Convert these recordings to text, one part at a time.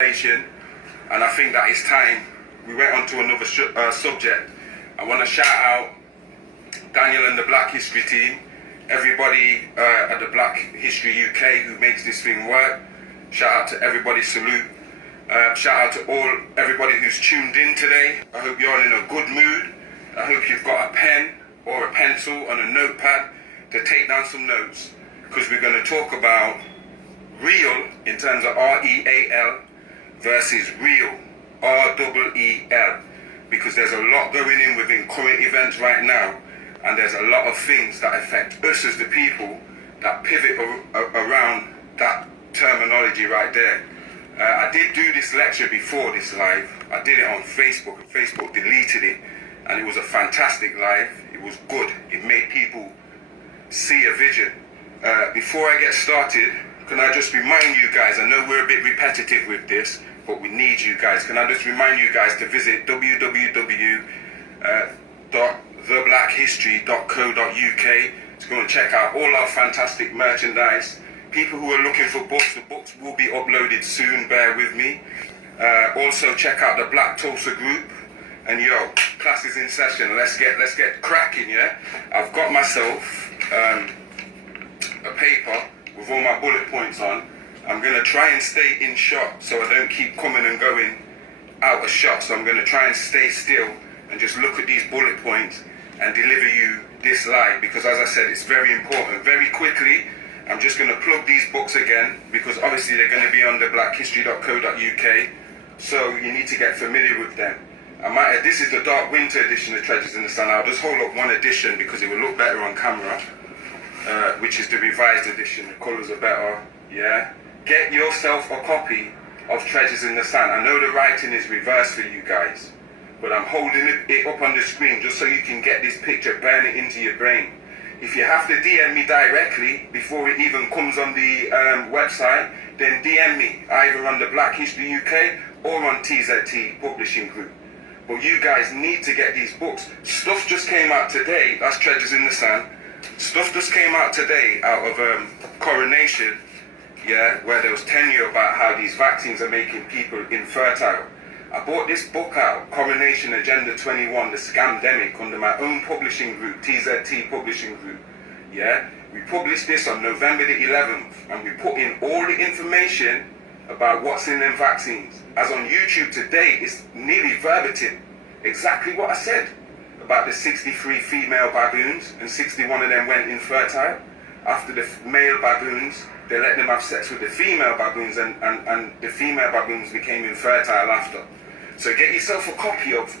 And I think that it's time we went on to another subject. I want to shout out Daniel and the Black History team, everybody at the Black History UK who makes this thing work. Shout out to everybody, salute. Shout out to everybody who's tuned in today. I hope you're all in a good mood. I hope you've got a pen or a pencil and a notepad to take down some notes, because we're going to talk about real in terms of REAL versus real, REEL, because there's a lot going in within current events right now, and there's a lot of things that affect us as the people that pivot around that terminology right there. I did do this lecture before this live. I did it on Facebook, and Facebook deleted it, and it was a fantastic live. It was good. It made people see a vision. Before I get started, can I just remind you guys, I know we're a bit repetitive with this, but we need you guys. Can I just remind you guys to visit www.theblackhistory.co.uk to go and check out all our fantastic merchandise. People who are looking for books, the books will be uploaded soon, bear with me. Also check out the Black Tulsa group. And yo, class is in session. Let's get cracking, yeah? I've got myself a paper with all my bullet points on. I'm going to try and stay in shot so I don't keep coming and going out of shot. So I'm going to try and stay still and just look at these bullet points and deliver you this live, because as I said, it's very important. Very quickly, I'm just going to plug these books again, because obviously they're going to be on the blackhistory.co.uk, so you need to get familiar with them. This is the Dark Winter edition of Treasures in the Sun. I'll just hold up one edition because it will look better on camera, which is the revised edition. The colours are better, yeah? Get yourself a copy of Treasures in the Sun. I know the writing is reversed for you guys, but I'm holding it up on the screen just so you can get this picture, burn it into your brain. If you have to DM me directly before it even comes on the website, then DM me either on the Black History UK or on TZT Publishing Group. But you guys need to get these books. Stuff just came out today. That's Treasures in the Sun. Stuff just came out today out of Coronation, yeah, where there was tenure about how these vaccines are making people infertile. I bought this book out, Coronation Agenda 21, The Scamdemic, under my own publishing group, TZT Publishing Group, yeah? We published this on November the 11th, and we put in all the information about what's in them vaccines. As on YouTube today, it's nearly verbatim, exactly what I said about the 63 female baboons, and 61 of them went infertile. After the male baboons, they let them have sex with the female baboons, and the female baboons became infertile after. So get yourself a copy of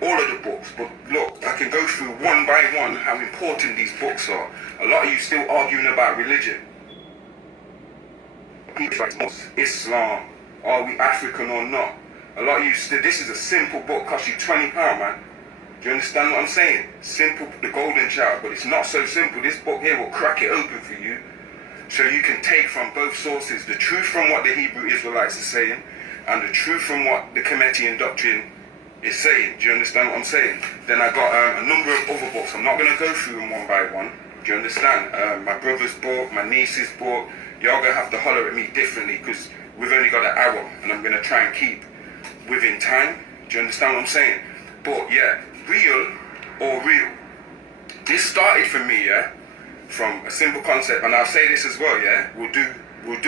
all of the books. But look, I can go through one by one how important these books are. A lot of you still arguing about religion. Islam, are we African or not? A lot of you still, this is a simple book, costs you £20, man. Do you understand what I'm saying? Simple, the golden child, but it's not so simple. This book here will crack it open for you, so you can take from both sources the truth from what the Hebrew Israelites are saying, and the truth from what the Cometian doctrine is saying. Do you understand what I'm saying? Then I got a number of other books. I'm not going to go through them one by one. Do you understand? My brother's book, my niece's book. Y'all going to have to holler at me differently, because we've only got an hour, and I'm going to try and keep within time. Do you understand what I'm saying? But yeah, real or real. This started for me, yeah, from a simple concept, and I'll say this as well, yeah. We'll do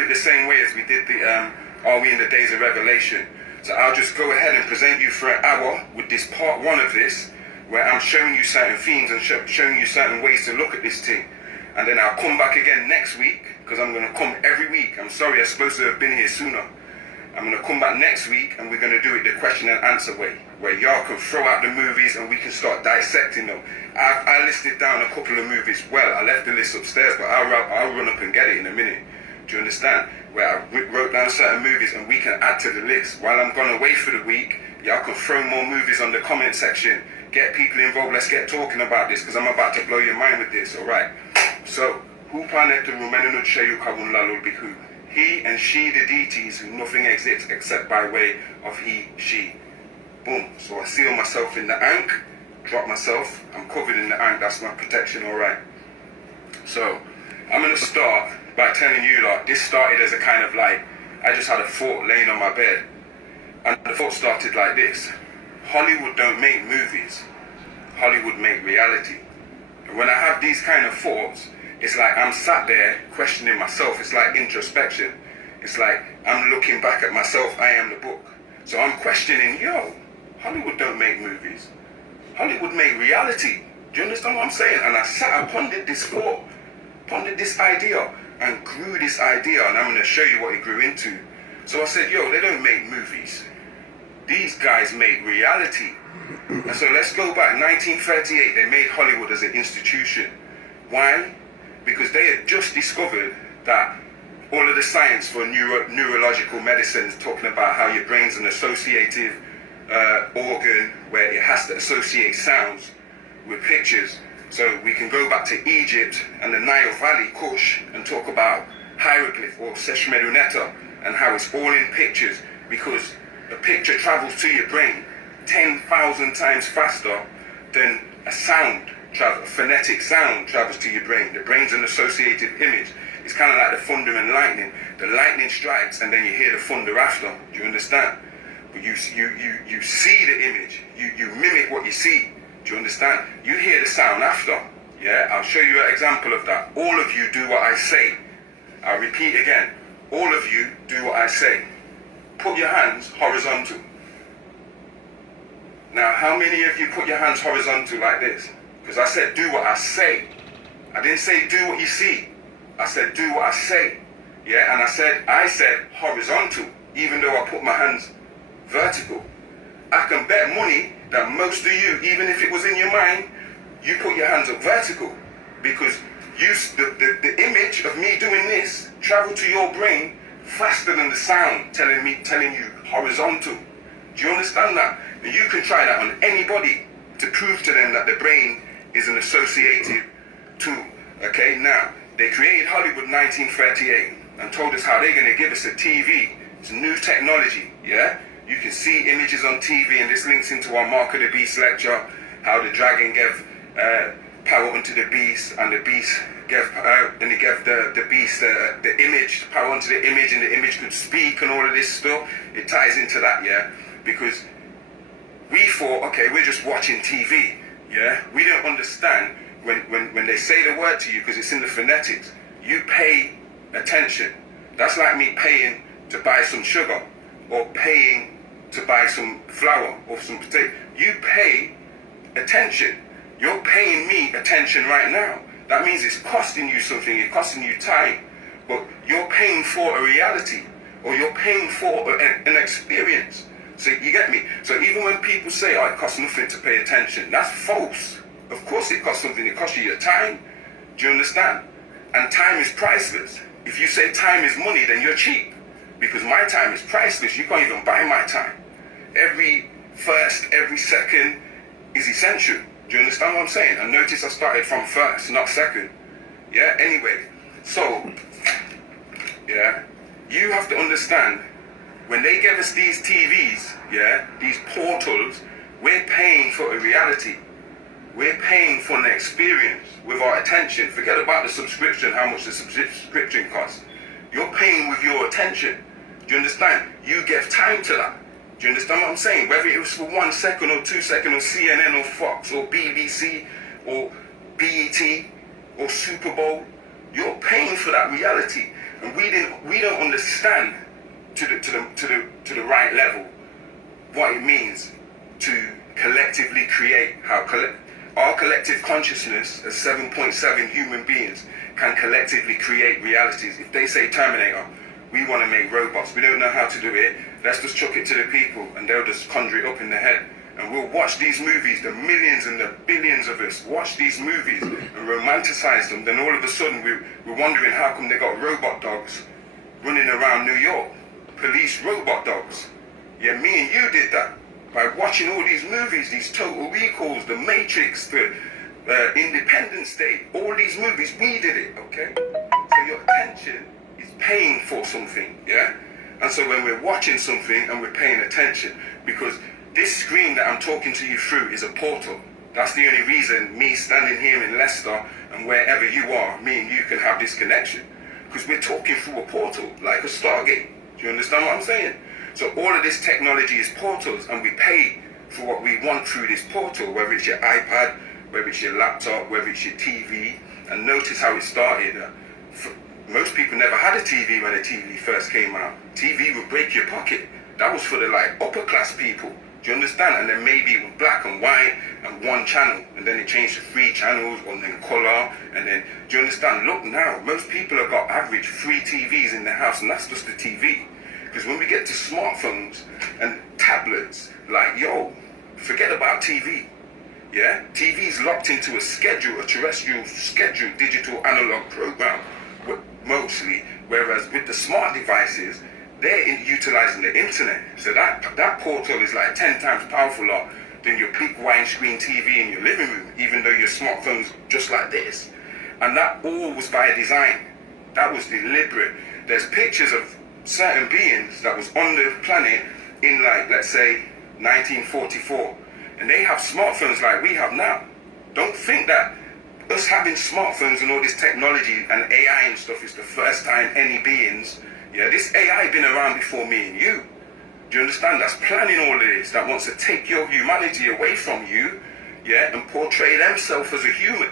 it the same way as we did the Are We in the Days of Revelation? So I'll just go ahead and present you for an hour with this part one of this, where I'm showing you certain themes and showing you certain ways to look at this thing. And then I'll come back again next week, because I'm going to come every week. I'm sorry, I'm supposed to have been here sooner. I'm going to come back next week, and we're going to do it the question and answer way, where y'all can throw out the movies and we can start dissecting them. I listed down a couple of movies. Well, I left the list upstairs, but I'll run up and get it in a minute. Do you understand? Where I wrote down certain movies and we can add to the list. While I'm gone away for the week, y'all can throw more movies on the comment section. Get people involved. Let's get talking about this, because I'm about to blow your mind with this, all right? So, he and she the deities who nothing exists except by way of he, she. Boom. So I seal myself in the ankh, drop myself, I'm covered in the ankh, that's my protection, alright. So, I'm going to start by telling you, like, this started as a kind of like I just had a thought laying on my bed, and the thought started like this: Hollywood don't make movies, Hollywood make reality. And when I have these kind of thoughts, it's like I'm sat there questioning myself. It's like introspection. It's like I'm looking back at myself. I am the book. So I'm questioning, Hollywood don't make movies, Hollywood make reality. Do you understand what I'm saying? And I pondered this thought, pondered this idea, and grew this idea, and I'm going to show you what it grew into. So I said, they don't make movies. These guys make reality. And so let's go back. 1938, they made Hollywood as an institution. Why? Because they had just discovered that all of the science for neurological medicine, talking about how your brain's an associative organ where it has to associate sounds with pictures. So we can go back to Egypt and the Nile Valley, Kush, and talk about hieroglyph or Seshmeduneta and how it's all in pictures, because a picture travels to your brain 10,000 times faster than a sound, a phonetic sound travels to your brain. The brain's an associative image. It's kind of like the thunder and lightning. The lightning strikes and then you hear the thunder after. Do you understand? But you see the image. You mimic what you see. Do you understand? You hear the sound after. Yeah, I'll show you an example of that. All of you do what I say. I'll repeat again. All of you do what I say. Put your hands horizontal. Now, how many of you put your hands horizontal like this? Because I said do what I say. I didn't say do what you see. I said do what I say. Yeah, and I said horizontal, even though I put my hands vertical. I can bet money that most of you, even if it was in your mind, you put your hands up vertical, because the image of me doing this traveled to your brain faster than the sound telling you horizontal. Do you understand that? And you can try that on anybody to prove to them that the brain is an associative tool. Okay, now they created Hollywood 1938 and told us how they're going to give us a TV. It's new technology, yeah? You can see images on TV, and this links into our Mark of the Beast lecture, how the dragon gave power unto the beast, and the beast gave the beast the image, power unto the image, and the image could speak and all of this stuff. It ties into that, yeah? Because we thought, okay, we're just watching TV, yeah? We don't understand when they say the word to you, because it's in the phonetics, you pay attention. That's like me paying to buy some sugar, or paying to buy some flour or some potato. You pay attention. You're paying me attention right now. That means it's costing you something, it's costing you time, but you're paying for a reality, or you're paying for an experience. So you get me? So even when people say, it costs nothing to pay attention, that's false. Of course it costs something. It costs you your time. Do you understand? And time is priceless. If you say time is money, then you're cheap, because my time is priceless. You can't even buy my time. Every second is essential. Do you understand what I'm saying? And notice I started from first, not second. Yeah, anyway. So, yeah, you have to understand, when they give us these TVs, yeah, these portals, we're paying for a reality. We're paying for an experience with our attention. Forget about the subscription, how much the subscription costs. You're paying with your attention. Do you understand? You give time to that. Do you understand what I'm saying? Whether it was for 1 second or 2 seconds, or CNN or Fox or BBC or BET or Super Bowl, you're paying for that reality. And we don't understand to the right level what it means to collectively create, how our collective consciousness as 7.7 human beings can collectively create realities. If they say Terminator, we want to make robots. We don't know how to do it. Let's just chuck it to the people, and they'll just conjure it up in their head. And we'll watch these movies, the millions and the billions of us watch these movies and romanticize them. Then all of a sudden we're wondering how come they got robot dogs running around New York. Police robot dogs. Yeah, me and you did that. By watching all these movies, these Total Recalls, The Matrix, the Independence Day, all these movies, we did it, okay? So your attention is paying for something, yeah? And so when we're watching something and we're paying attention, because this screen that I'm talking to you through is a portal. That's the only reason me standing here in Leicester and wherever you are, me and you can have this connection. Because we're talking through a portal, like a Stargate. Do Do you understand what I'm saying? So all of this technology is portals, and we pay for what we want through this portal, whether it's your iPad, whether it's your laptop, whether it's your TV. And notice how it started. Most people never had a TV when a TV first came out. TV would break your pocket. That was for the like upper class people. Do you understand? And then maybe it was black and white and one channel, and then it changed to 3 channels, and then color, and then, do you understand? Look now, most people have got average 3 TVs in their house, and that's just the TV. Because when we get to smartphones and tablets, like, yo, forget about TV. Yeah? TV's locked into a schedule, a terrestrial schedule, digital analog program, mostly. Whereas with the smart devices, they're utilizing the internet. So that portal is like 10 times powerfuler than your big widescreen TV in your living room, even though your smartphone's just like this. And that all was by design. That was deliberate. There's pictures of certain beings that was on the planet in, like, let's say 1944, and they have smartphones like we have now. Don't think that us having smartphones and all this technology and AI and stuff is the first time any beings, this AI been around before me and you. Do you understand? That's planning all of this, that wants to take your humanity away from you, and portray themselves as a human.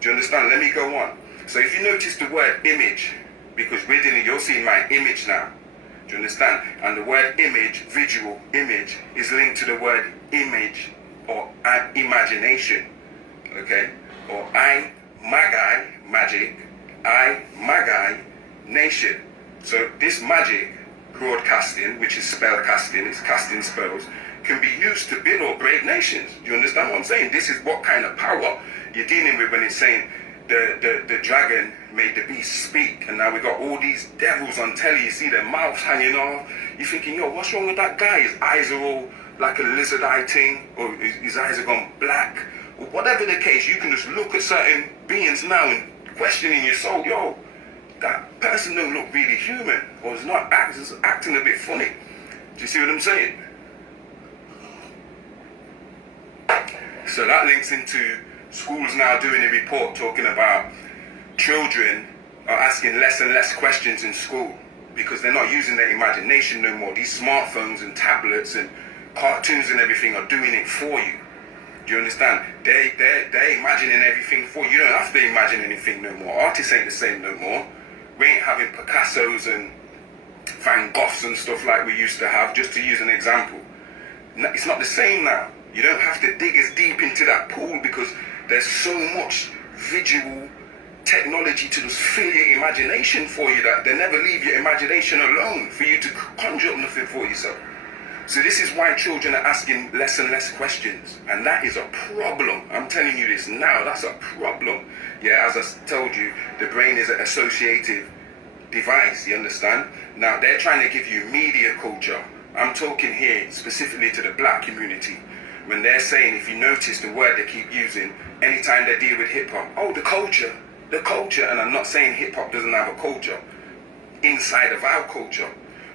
Do you understand? Let me go on. So if you notice the word image, because you're seeing my image now. Do you understand? And the word image, visual image, is linked to the word image or imagination. Okay? Or magi, magic, magi, nation. So this magic, broadcasting, which is spell casting, it's casting spells, can be used to build or break nations. Do you understand what I'm saying? This is what kind of power you're dealing with when it's saying the dragon made the beast speak, and now we got all these devils on telly. You see their mouths hanging off. You're thinking, yo, what's wrong with that guy? His eyes are all like a lizard eye thing, or his eyes are gone black, or whatever the case. You can just look at certain beings now and question in your soul, yo, that person don't look really human, or is not acting a bit funny. Do you see what I'm saying? So that links into schools now doing a report talking about children are asking less and less questions in school because they're not using their imagination no more. These smartphones and tablets and cartoons and everything are doing it for you. Do you understand? They're imagining everything for you. You don't have to imagine anything no more. Artists ain't the same no more. We ain't having Picassos and Van Goghs and stuff like we used to have, just to use an example. It's not the same now. You don't have to dig as deep into that pool because there's so much visual technology to just fill your imagination for you that they never leave your imagination alone for you to conjure up nothing for yourself. So this is why children are asking less and less questions, and that is a problem. I'm telling you this now, that's a problem. Yeah, as I told you, the brain is an associative device, you understand? Now they're trying to give you media culture. I'm talking here specifically to the black community. When they're saying, if you notice the word they keep using, anytime they deal with hip-hop, oh, the culture, and I'm not saying hip-hop doesn't have a culture inside of our culture,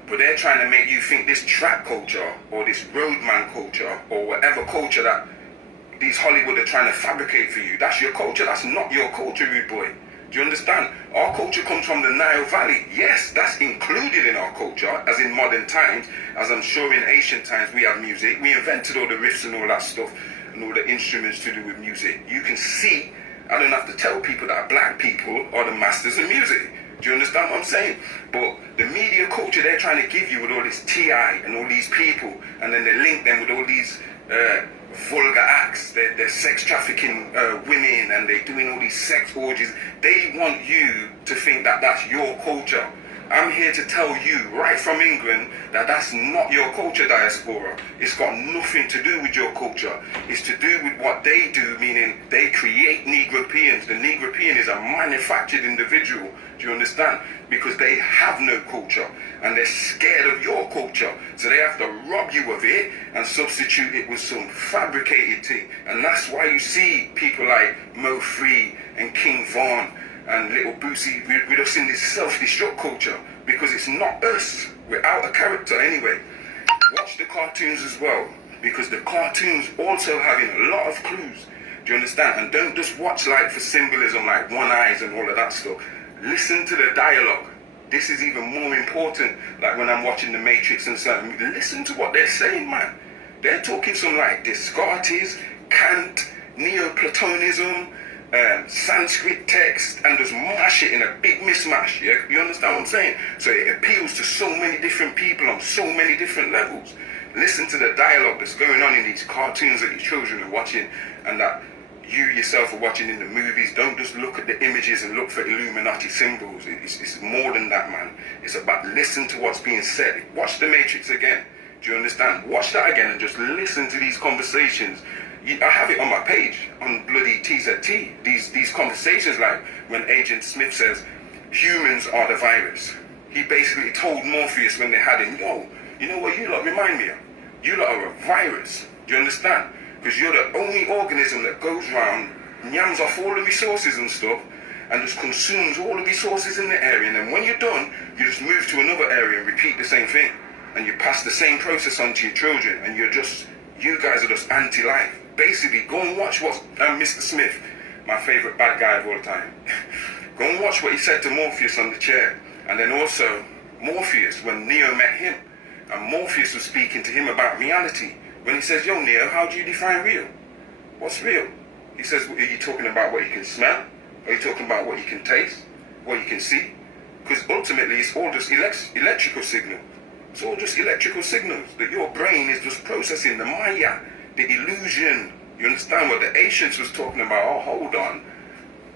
but they're trying to make you think this trap culture, or this roadman culture, or whatever culture that these Hollywood are trying to fabricate for you, that's your culture. That's not your culture, rude boy. Do you understand? Our culture comes from the Nile Valley. Yes, that's included in our culture, as in modern times, as I'm sure in ancient times we have music. We invented all the riffs and all that stuff, and all the instruments to do with music. You can see, I don't have to tell people that black people are the masters of music. Do you understand what I'm saying? But the media culture they're trying to give you with all this TI and all these people, and then they link them with all these vulgar acts, they're sex trafficking women, and they're doing all these sex orgies. They want you to think that that's your culture. I'm here to tell you right from England that that's not your culture, diaspora. It's got nothing to do with your culture. It's to do with what they do, meaning they create Negropeans. The Negropean is a manufactured individual. Do you understand? Because they have no culture and they're scared of your culture. So they have to rob you of it and substitute it with some fabricated thing. And that's why you see people like Mo Free and King Von and Little Boosie with us in this self-destruct culture, because it's not us. We're out of character anyway. Watch the cartoons as well, because the cartoons also having a lot of clues. Do you understand? And don't just watch like for symbolism, like one eyes and all of that stuff. Listen to the dialogue. This is even more important. Like when I'm watching The Matrix and something, listen to what they're saying, man. They're talking some like Descartes, Kant, Neoplatonism, Sanskrit text, and just mash it in a big mismatch. Yeah? You understand what I'm saying? So it appeals to so many different people on so many different levels. Listen to the dialogue that's going on in these cartoons that your children are watching, and that you yourself are watching in the movies. Don't just look at the images and look for Illuminati symbols. It's more than that, man. It's about listen to what's being said. Watch The Matrix again. Do you understand? Watch that again and just listen to these conversations. I have it on my page on bloody TZT. These conversations, like when Agent Smith says humans are the virus. He basically told Morpheus when they had him, yo, you know what you lot remind me of? You lot are a virus. Do you understand? Because you're the only organism that goes around, yams off all the resources and stuff, and just consumes all the resources in the area. And then when you're done, you just move to another area and repeat the same thing. And you pass the same process on to your children. And you guys are just anti-life. Basically, go and watch what Mr. Smith, my favorite bad guy of all time, go and watch what he said to Morpheus on the chair. And then also Morpheus, when Neo met him, and Morpheus was speaking to him about reality. When he says, yo, Neo, how do you define real? What's real? He says, are you talking about what you can smell? Are you talking about what you can taste? What you can see? Because ultimately, it's all just electrical signals. It's all just electrical signals that your brain is just processing, the Maya, the illusion. You understand what the ancients was talking about? Oh, hold on.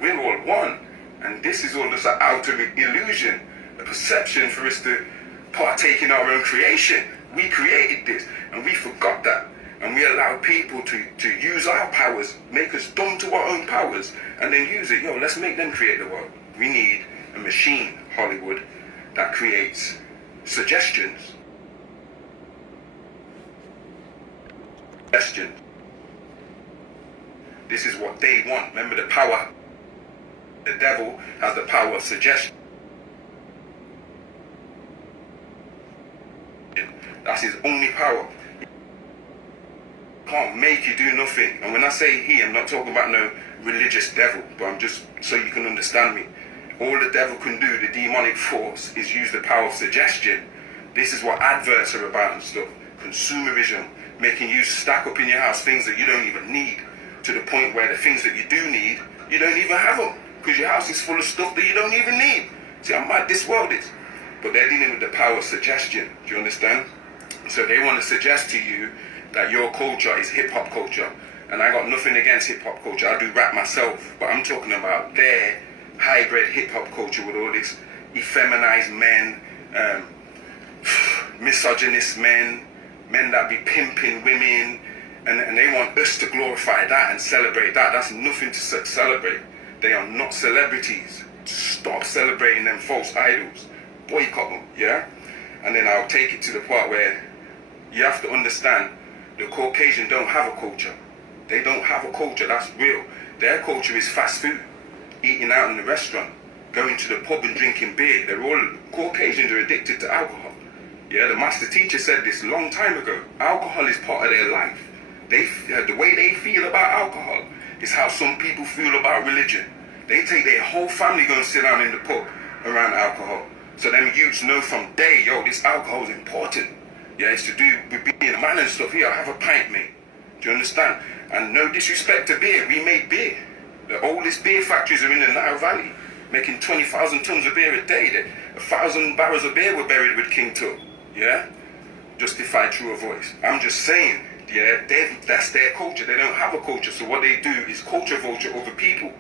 We're all one. And this is all just an outer illusion, a perception for us to partake in our own creation. We created this, and we forgot that. And we allow people to use our powers, make us dumb to our own powers, and then use it. Yo, let's make them create the world. We need a machine, Hollywood, that creates suggestions. This is what they want. Remember the power. The devil has the power of suggestion. That's his only power. He can't make you do nothing. And when I say he, I'm not talking about no religious devil, but I'm just so you can understand me. All the devil can do, the demonic force, is use the power of suggestion. This is what adverts are about and stuff. Consumerism, making you stack up in your house things that you don't even need, to the point where the things that you do need, you don't even have them, because your house is full of stuff that you don't even need. See how mad this world is? But they're dealing with the power of suggestion. Do you understand? So they want to suggest to you that your culture is hip-hop culture. And I got nothing against hip-hop culture. I do rap myself. But I'm talking about their hybrid hip-hop culture with all this effeminized men, misogynist men that be pimping women. And they want us to glorify that and celebrate that. That's nothing to celebrate. They are not celebrities. Stop celebrating them false idols. Boycott them, yeah? And then I'll take it to the part where you have to understand the Caucasian don't have a culture. They don't have a culture, that's real. Their culture is fast food, eating out in the restaurant, going to the pub and drinking beer. Caucasians are addicted to alcohol. Yeah, the master teacher said this a long time ago. Alcohol is part of their life. The way they feel about alcohol is how some people feel about religion. They take their whole family go and sit down in the pub around alcohol. So them youths know from day, yo, this alcohol is important. Yeah, it's to do with being a man and stuff. Here, have a pint, mate. Do you understand? And no disrespect to beer, we make beer. The oldest beer factories are in the Nile Valley, making 20,000 tons of beer a day. 1,000 barrels of beer were buried with King Tut. Yeah? Justified through a voice. I'm just saying, yeah, that's their culture. They don't have a culture. So what they do is culture vulture over people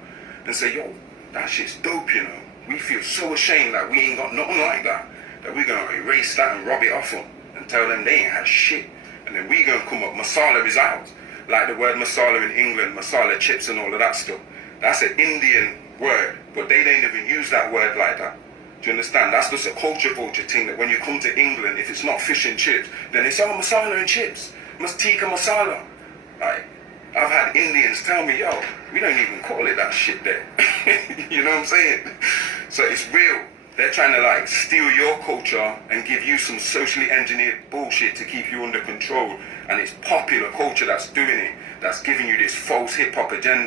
and say, yo, that shit's dope, you know. We feel so ashamed that we ain't got nothing like that we're going to erase that and rub it off them and tell them they ain't had shit. And then we going to come up, masala is out. Like the word masala in England, masala chips and all of that stuff. That's an Indian word, but they don't even use that word like that. Do you understand? That's just a culture vulture thing that when you come to England, if it's not fish and chips, then they say, oh, masala and chips. Tikka masala. Like, I've had Indians tell me, yo, we don't even call it that shit there. You know what I'm saying? So it's real. They're trying to like steal your culture and give you some socially engineered bullshit to keep you under control. And it's popular culture that's doing it, that's giving you this false hip hop agenda.